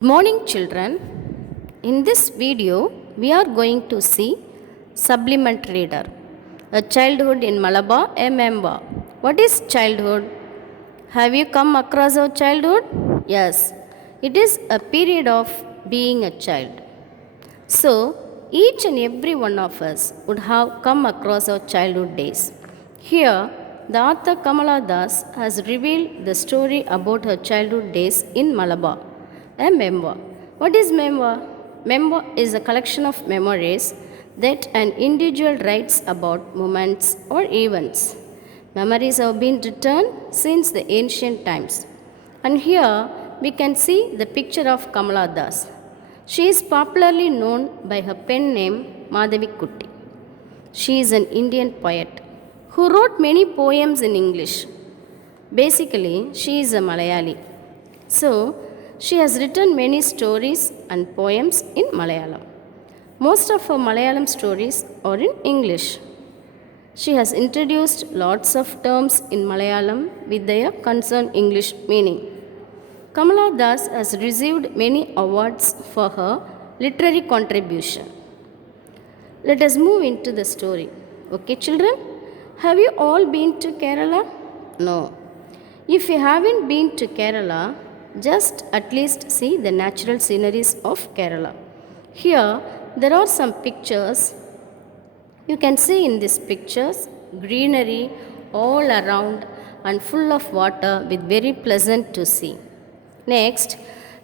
Good morning, children. In this video, we are going to see Supplement Reader, a childhood in Malabar, a memoir. What is childhood? Have you come across our childhood? Yes, it is a period of being a child. So, each and every one of us would have come across our childhood days. Here, the author Kamala Das has revealed the story about her childhood days in Malabar, a memoir. What is memoir? Memoir is a collection of memories that an individual writes about moments or events. Memories have been written since the ancient times. And here we can see the picture of Kamala Das. She is popularly known by her pen name Madhavi Kutti. She is an Indian poet who wrote many poems in English. Basically, she is a Malayali. So, she has written many stories and poems in Malayalam. Most of her Malayalam stories are in English. She has introduced lots of terms in Malayalam with their concerned English meaning. Kamala Das has received many awards for her literary contribution. Let us move into the story. Okay, children? Have you all been to Kerala? No. If you haven't been to Kerala, just at least see the natural sceneries of Kerala. Here, there are some pictures. You can see in these pictures greenery all around and full of water with very pleasant to see. Next,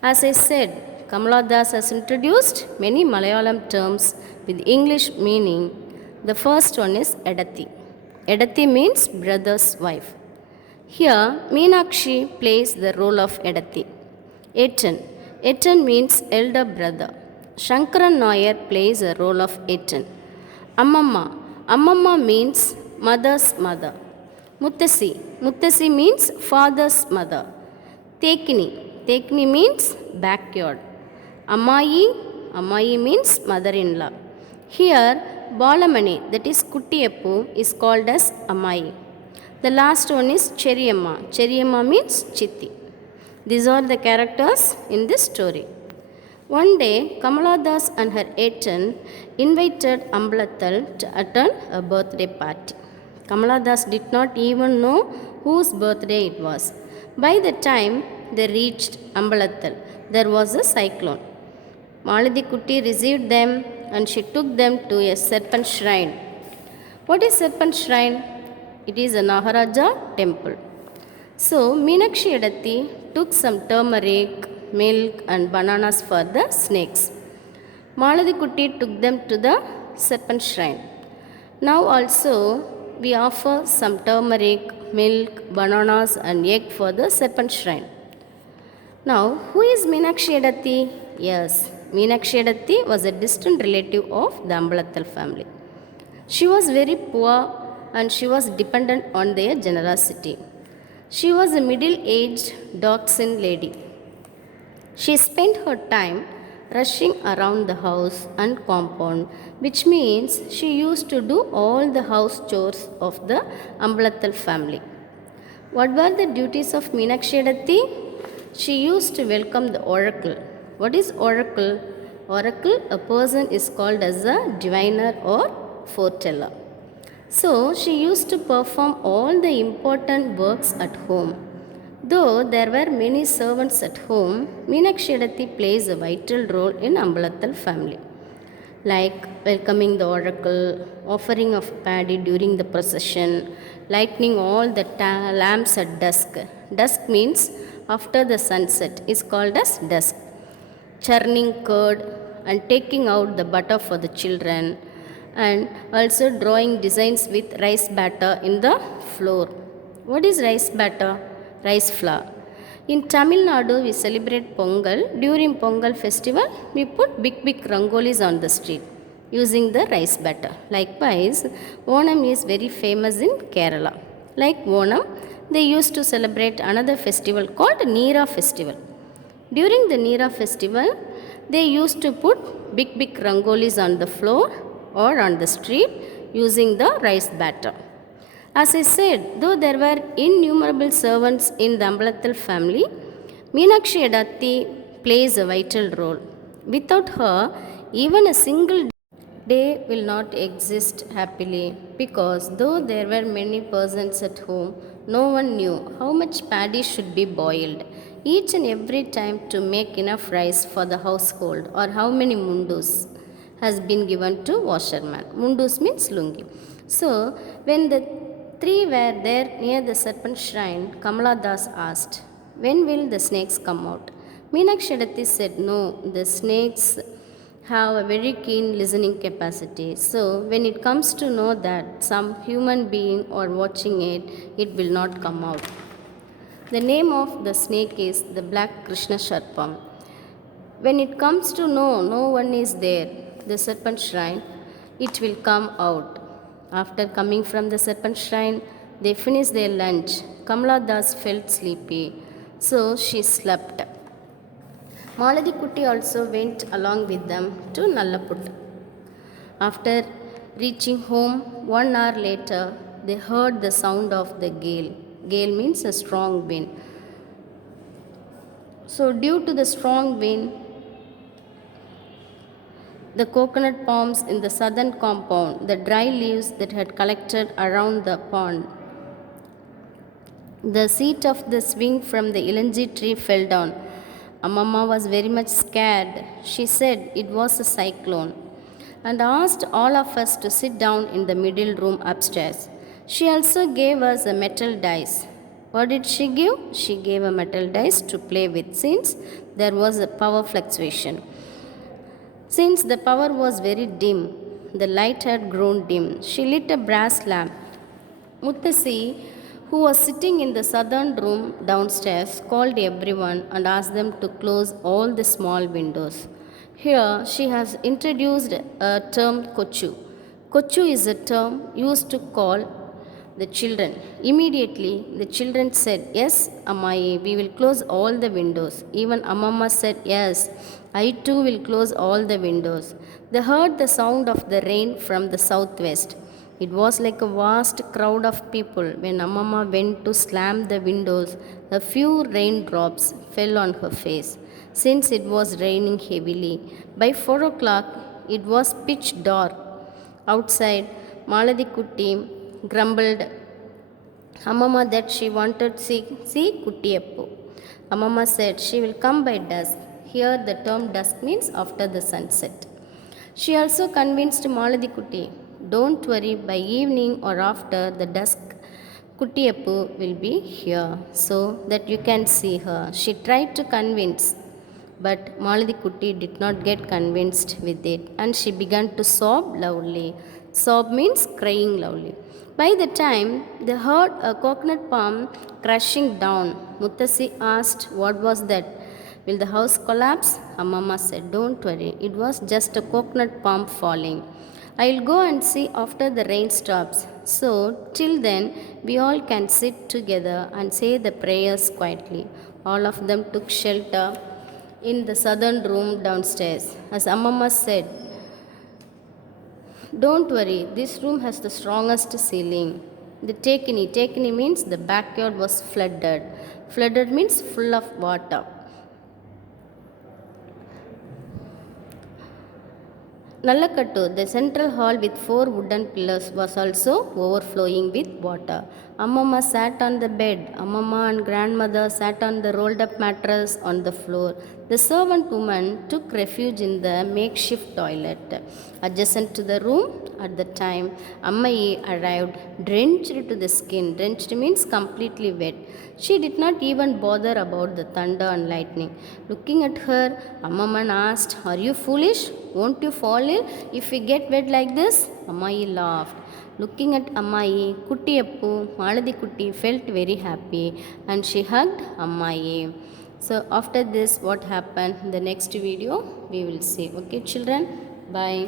as I said, Kamala Das has introduced many Malayalam terms with English meaning. The first one is Edati. Edati means brother's wife. Here, Meenakshi plays the role of Edati. Etan. Etan means elder brother. Shankaran Nair plays the role of Etan. Ammamma. Ammamma means mother's mother. Muttasi. Muttasi means father's mother. Tekini. Tekini means backyard. Ammayi. Ammayi means mother-in-law. Here, Balamani, that is Kuttiyappu, is called as Ammayi. The last one is Cheriyamma. Cheriyamma means Chitti. These are the characters in this story. One day, Kamala Das and her Etan invited Ambalathal to attend a birthday party. Kamala Das did not even know whose birthday it was. By the time they reached Ambalathal, there was a cyclone. Maladi Kutti received them and she took them to a serpent shrine. What is serpent shrine? It is a Nagaraja temple. So, Meenakshi Edati took some turmeric, milk and bananas for the snakes. Maladi Kutti took them to the serpent shrine. Now also, we offer some turmeric, milk, bananas and egg for the serpent shrine. Now, who is Meenakshi Edati? Yes, Meenakshi Edati was a distant relative of the Ambalathal family. She was very poor and she was dependent on their generosity. She was a middle-aged, dark-skinned lady. She spent her time rushing around the house and compound, which means she used to do all the house chores of the Ambalathal family. What were the duties of Meenakshi Edati? She used to welcome the oracle. What is oracle? Oracle, a person is called as a diviner or foreteller. So, she used to perform all the important works at home. Though there were many servants at home, Meenakshi Edati plays a vital role in Ambalathal family, like welcoming the oracle, offering of paddy during the procession, lighting all the lamps at dusk. Dusk means after the sunset is called as dusk. Churning curd and taking out the butter for the children, and also drawing designs with rice batter in the floor. What is rice batter? Rice flour. In Tamil Nadu, we celebrate Pongal. During Pongal festival, we put big rangolis on the street using the rice batter. Likewise, Onam is very famous in Kerala. Like Onam, they used to celebrate another festival called Neera festival. During the Neera festival, they used to put big rangolis on the floor or on the street using the rice batter. As I said, though there were innumerable servants in the Ambalathal family, Meenakshi Edati plays a vital role. Without her, even a single day will not exist happily, because though there were many persons at home, no one knew how much paddy should be boiled each and every time to make enough rice for the household, or how many mundus has been given to washerman. Mundus means lungi. So, when the three were there near the serpent shrine, Kamala Das asked, "When will the snakes come out?" Meenakshi said, "No, the snakes have a very keen listening capacity. So, when it comes to know that some human being or watching it, it will not come out." The name of the snake is the black Krishna Sharpam. When it comes to know no one is there, the serpent shrine, it will come out. After coming from the serpent shrine, they finished their lunch. Kamala Das felt sleepy, so she slept. Maladi Kutti also went along with them to Nallaput. After reaching home 1 hour later, they heard the sound of the gale. Gale means a strong wind. So, due to the strong wind, the coconut palms in the southern compound, the dry leaves that had collected around the pond, the seat of the swing from the ilanji tree fell down. Amama was very much scared. She said it was a cyclone and asked all of us to sit down in the middle room upstairs. She also gave us a metal dice. What did she give? She gave a metal dice to play with, since there was a power fluctuation. Since the power was very dim, the light had grown dim. She lit a brass lamp. Muttasi, who was sitting in the southern room downstairs, called everyone and asked them to close all the small windows. Here she has introduced a term kochu. Kochu is a term used to call the children. Immediately the children said, "Yes, Amai, we will close all the windows." Even Amama said, "Yes, I too will close all the windows." They heard the sound of the rain from the southwest. It was like a vast crowd of people. When Amama went to slam the windows, a few raindrops fell on her face, since it was raining heavily. By 4 o'clock, it was pitch dark. Outside, Maladi Kutti grumbled Amama that she wanted to see Kuttiyappu. Amama said she will come by dusk. Here the term dusk means after the sunset. She also convinced Maladi Kutti, "Don't worry, by evening or after the dusk, Kuttiyappu will be here so that you can see her." She tried to convince, but Maladi Kutti did not get convinced with it, and she began to sob loudly. Sob means crying loudly. By the time they heard a coconut palm crashing down, Muttasi asked, "What was that? Will the house collapse?" Amama said, "Don't worry, it was just a coconut palm falling. I'll go and see after the rain stops. So, till then, we all can sit together and say the prayers quietly." All of them took shelter in the southern room downstairs. As Amama said, "Don't worry, this room has the strongest ceiling." The tekini means the backyard was flooded. Flooded means full of water. Nallakattu, the central hall with 4 wooden pillars, was also overflowing with water. Amama sat on the bed. Amama and grandmother sat on the rolled up mattress on the floor. The servant woman took refuge in the makeshift toilet adjacent to the room. At the time Ammai arrived, drenched to the skin. Drenched means completely wet. She did not even bother about the thunder and lightning. Looking at her, Amman asked, "Are you foolish? Won't you fall ill if we get wet like this?" Ammai laughed. Looking at Ammai, Kuttiyappu, Maladi Kutti felt very happy and she hugged Ammai. So after this, what happened? The next video we will see. Okay, children? Bye.